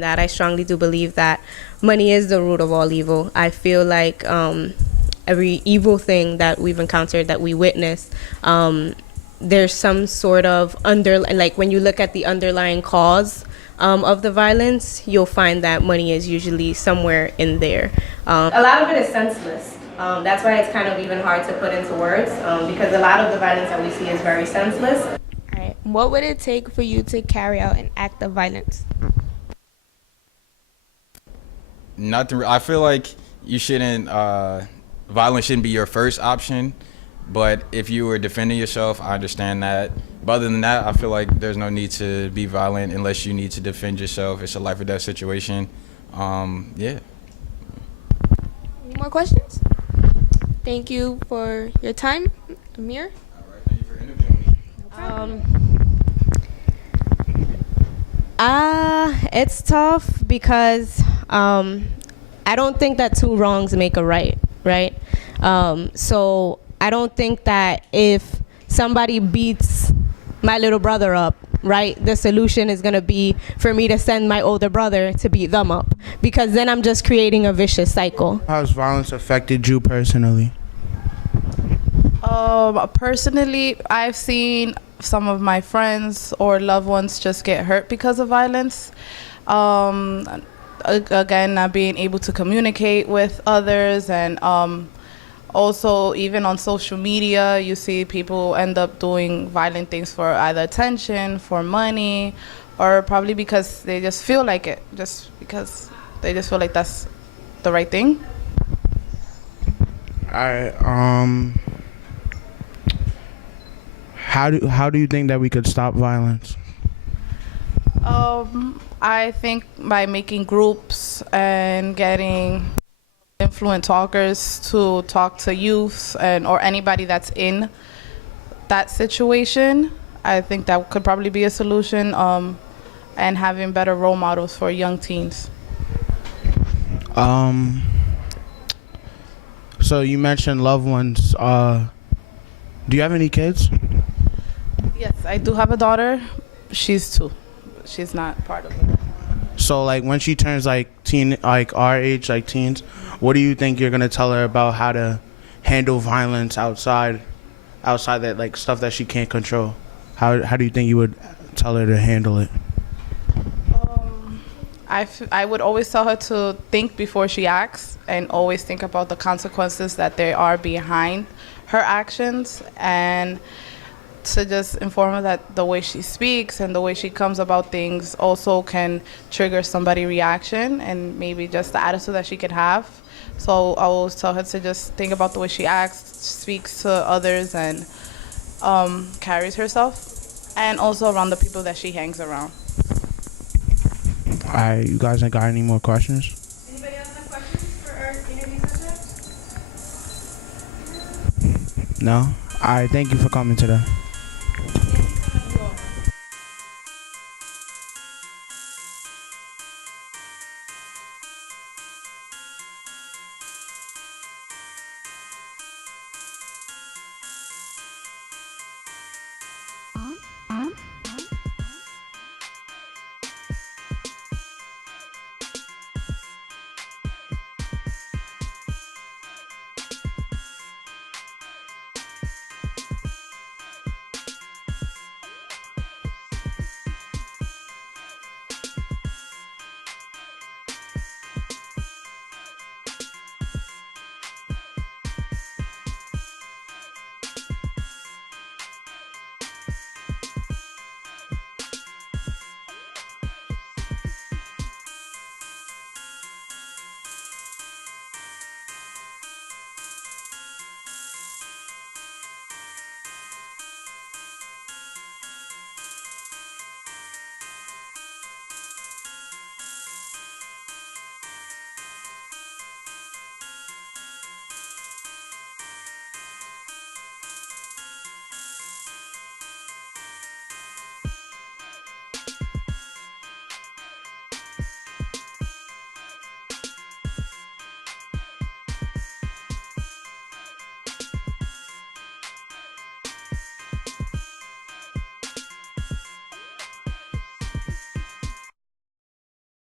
than that, I strongly do believe that money is the root of all evil. I feel like every evil thing that we've encountered, that we witness, there's some sort of like when you look at the underlying cause of the violence, you'll find that money is usually somewhere in there. A lot of it is senseless. That's why it's kind of even hard to put into words, because a lot of the violence that we see is very senseless. All right. What would it take for you to carry out an act of violence? Nothing. I feel like you shouldn't. Violence shouldn't be your first option. But if you were defending yourself, I understand that. But other than that, I feel like there's no need to be violent unless you need to defend yourself. It's a life or death situation. Yeah. Any more questions? Thank you for your time, Amir. All right. Thank you for interviewing me. It's tough because I don't think that two wrongs make a right? So I don't think that if somebody beats my little brother up, right, the solution is going to be for me to send my older brother to beat them up, because then I'm just creating a vicious cycle. How has violence affected you personally? Personally, I've seen some of my friends or loved ones just get hurt because of violence. Again, not being able to communicate with others, and also even on social media, you see people end up doing violent things for either attention, for money, or probably because they just feel like it, just because they just feel like that's the right thing. All right. How do you think that we could stop violence? I think by making groups and getting influent talkers to talk to youth and or anybody that's in that situation. I think that could probably be a solution, and having better role models for young teens. So you mentioned loved ones. Do you have any kids? Yes, I do have a daughter. She's 2. She's not part of it. So like when she turns like our age, like teens, what do you think you're gonna tell her about how to handle violence outside that, like, stuff that she can't control? How do you think you would tell her to handle it? I would always tell her to think before she acts, and always think about the consequences that there are behind her actions, and to just inform her that the way she speaks and the way she comes about things also can trigger somebody's reaction, and maybe just the attitude that she could have. So I always tell her to just think about the way she acts, speaks to others, and carries herself, and also around the people that she hangs around. All right, you guys ain't got any more questions? Anybody else have questions for our interview subject? No? All right, thank you for coming today.